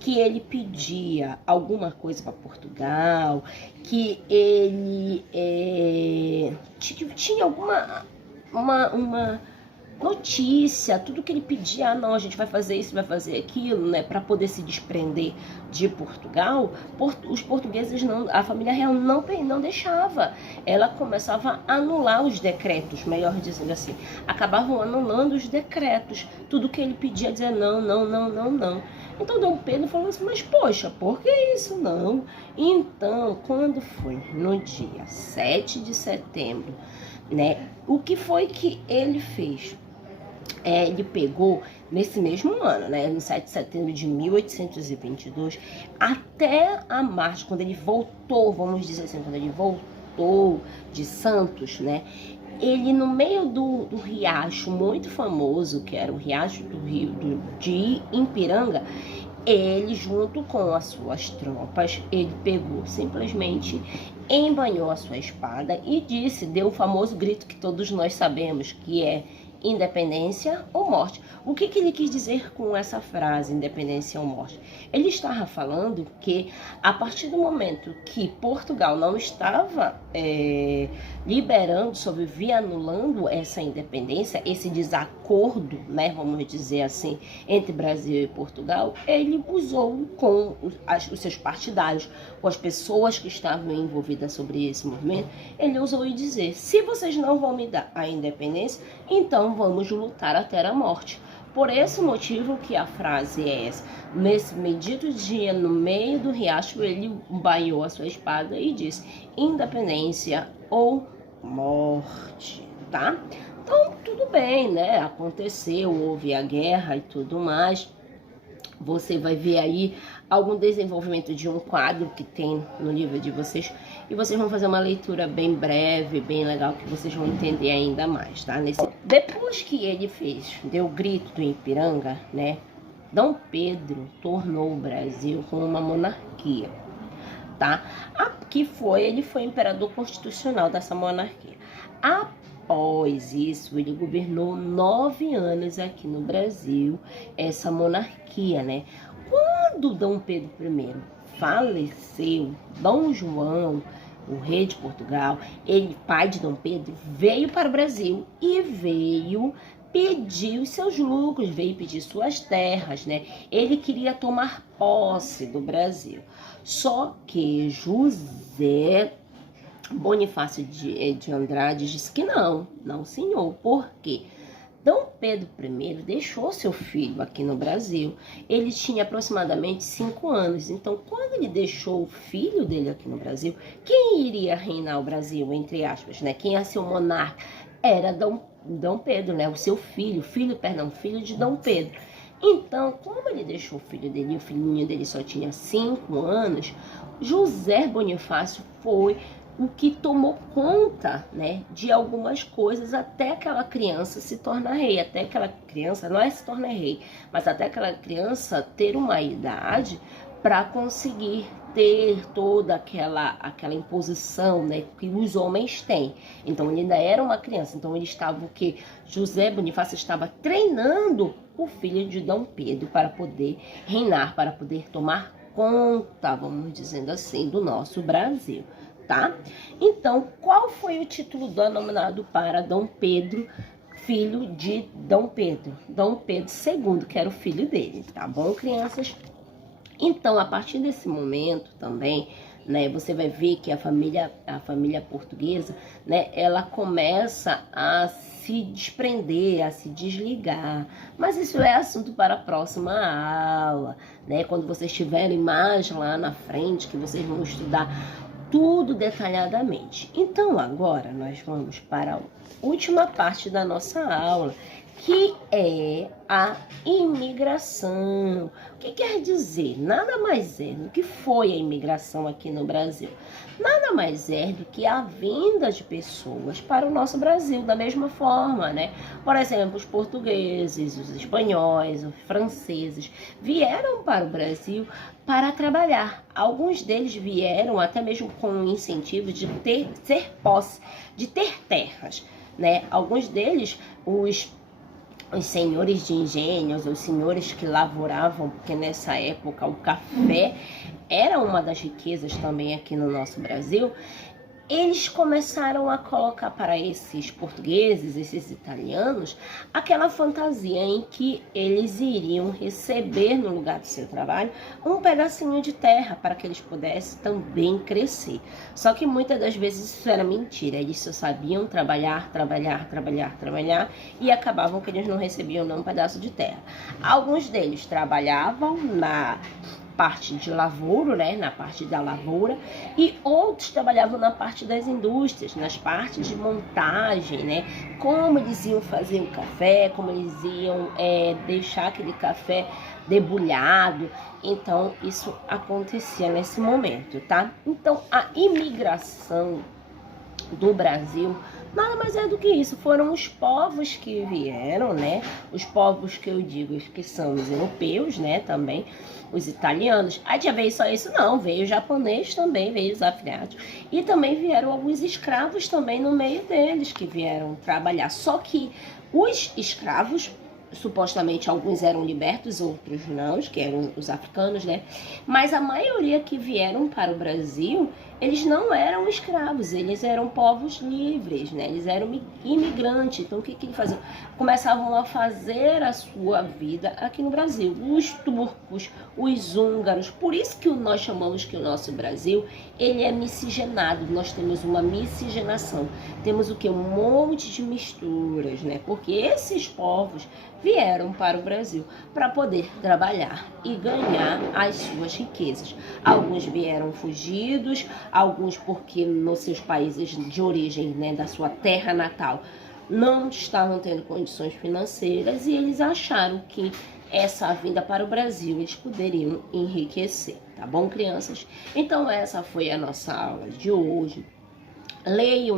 que ele pedia alguma coisa para Portugal, que ele tinha alguma uma notícia, tudo que ele pedia, não, a gente vai fazer isso, vai fazer aquilo, né, para poder se desprender de Portugal, os portugueses não, a família real não deixava. Ela começava a anular os decretos, melhor dizendo assim, acabavam anulando os decretos, tudo que ele pedia, dizia não, não, não, não, não. Então Dom Pedro falou assim, mas poxa, por que isso não? Então, quando foi no dia 7 de setembro, né, o que foi que ele fez? Ele pegou nesse mesmo ano, né, no 7 de setembro de 1822, até a marcha, quando ele voltou, vamos dizer assim, quando ele voltou de Santos, né, ele no meio do riacho muito famoso, que era o riacho do Rio de Ipiranga, ele junto com as suas tropas, ele pegou simplesmente, embanhou a sua espada e deu o famoso grito que todos nós sabemos, que é independência ou morte. O que ele quis dizer com essa frase, independência ou morte? Ele estava falando que a partir do momento que Portugal não estava liberando, via anulando essa independência, esse desacordo, né, vamos dizer assim, entre Brasil e Portugal, ele usou com os seus partidários, com as pessoas que estavam envolvidas sobre esse movimento, ele usou e dizer, se vocês não vão me dar a independência, então vamos lutar até a morte. Por esse motivo que a frase é essa. Nesse medito dia, no meio do riacho, ele baiou a sua espada e disse, independência ou morte, tá? Então, tudo bem, né? Aconteceu, houve a guerra e tudo mais. Você vai ver aí algum desenvolvimento de um quadro que tem no livro de vocês. E vocês vão fazer uma leitura bem breve, bem legal, que vocês vão entender ainda mais, tá? Depois que ele deu o grito do Ipiranga, né? Dom Pedro tornou o Brasil como uma monarquia, tá? Ele foi imperador constitucional dessa monarquia. Após isso, ele governou 9 anos aqui no Brasil, essa monarquia, né? Quando Dom Pedro I faleceu, Dom João, o rei de Portugal, ele, pai de Dom Pedro, veio para o Brasil e veio pedir os seus lucros, veio pedir suas terras, né? Ele queria tomar posse do Brasil. Só que José Bonifácio de Andrade disse que não senhor. Por quê? Dom Pedro I deixou seu filho aqui no Brasil, ele tinha aproximadamente 5 anos, então quando ele deixou o filho dele aqui no Brasil, quem iria reinar o Brasil, entre aspas, né? Quem ia ser o monarca era Dom Pedro, né? O seu filho de Dom Pedro. Então, como ele deixou o filho dele, o filhinho dele só tinha 5 anos, José Bonifácio foi o que tomou conta, né, de algumas coisas até aquela criança se tornar rei, até aquela criança, não é se tornar rei, mas até aquela criança ter uma idade para conseguir ter toda aquela imposição, né, que os homens têm. Então ele ainda era uma criança, então ele estava José Bonifácio estava treinando o filho de Dom Pedro para poder reinar, para poder tomar conta, vamos dizendo assim, do nosso Brasil. Tá? Então, qual foi o título denominado para Dom Pedro, filho de Dom Pedro? Dom Pedro II, que era o filho dele, tá bom, crianças? Então, a partir desse momento também, né, você vai ver que a família portuguesa, né, ela começa a se desprender, a se desligar. Mas isso é assunto para a próxima aula, né? Quando vocês tiverem mais lá na frente, que vocês vão estudar tudo detalhadamente. Então agora nós vamos para a última parte da nossa aula, que é a imigração. O que quer dizer? Nada mais é do que foi a imigração aqui no Brasil. Nada mais é do que a vinda de pessoas para o nosso Brasil, da mesma forma, né? Por exemplo, os portugueses, os espanhóis, os franceses vieram para o Brasil para trabalhar. Alguns deles vieram até mesmo com o incentivo de ter terras, né? Alguns deles, os senhores de engenhos, os senhores que lavuravam, porque nessa época o café era uma das riquezas também aqui no nosso Brasil, eles começaram a colocar para esses portugueses, esses italianos, aquela fantasia em que eles iriam receber no lugar do seu trabalho um pedacinho de terra para que eles pudessem também crescer. Só que muitas das vezes isso era mentira, eles só sabiam trabalhar e acabavam que eles não recebiam nem um pedaço de terra. Alguns deles trabalhavam na parte de lavoura, né, na parte da lavoura, e outros trabalhavam na parte das indústrias, nas partes de montagem, né, como eles iam fazer o café, como eles iam deixar aquele café debulhado. Então isso acontecia nesse momento, tá? Então a imigração do Brasil nada mais é do que isso, foram os povos que vieram, né? Os povos que eu digo que são os europeus, né? Também os italianos. Aí já veio só isso? Não, veio o japonês também, veio os africanos. E também vieram alguns escravos também no meio deles que vieram trabalhar. Só que os escravos, supostamente alguns eram libertos, outros não, que eram os africanos, né? Mas a maioria que vieram para o Brasil, eles não eram escravos, eles eram povos livres, né? Eles eram imigrantes. Então o que eles faziam? Começavam a fazer a sua vida aqui no Brasil. Os turcos, os húngaros, por isso que nós chamamos que o nosso Brasil, ele é miscigenado, nós temos uma miscigenação. Temos o que? Um monte de misturas, né? Porque esses povos vieram para o Brasil para poder trabalhar e ganhar as suas riquezas. Alguns vieram fugidos, alguns porque nos seus países de origem, né, da sua terra natal, não estavam tendo condições financeiras e eles acharam que essa vinda para o Brasil eles poderiam enriquecer, tá bom, crianças? Então essa foi a nossa aula de hoje. Leiam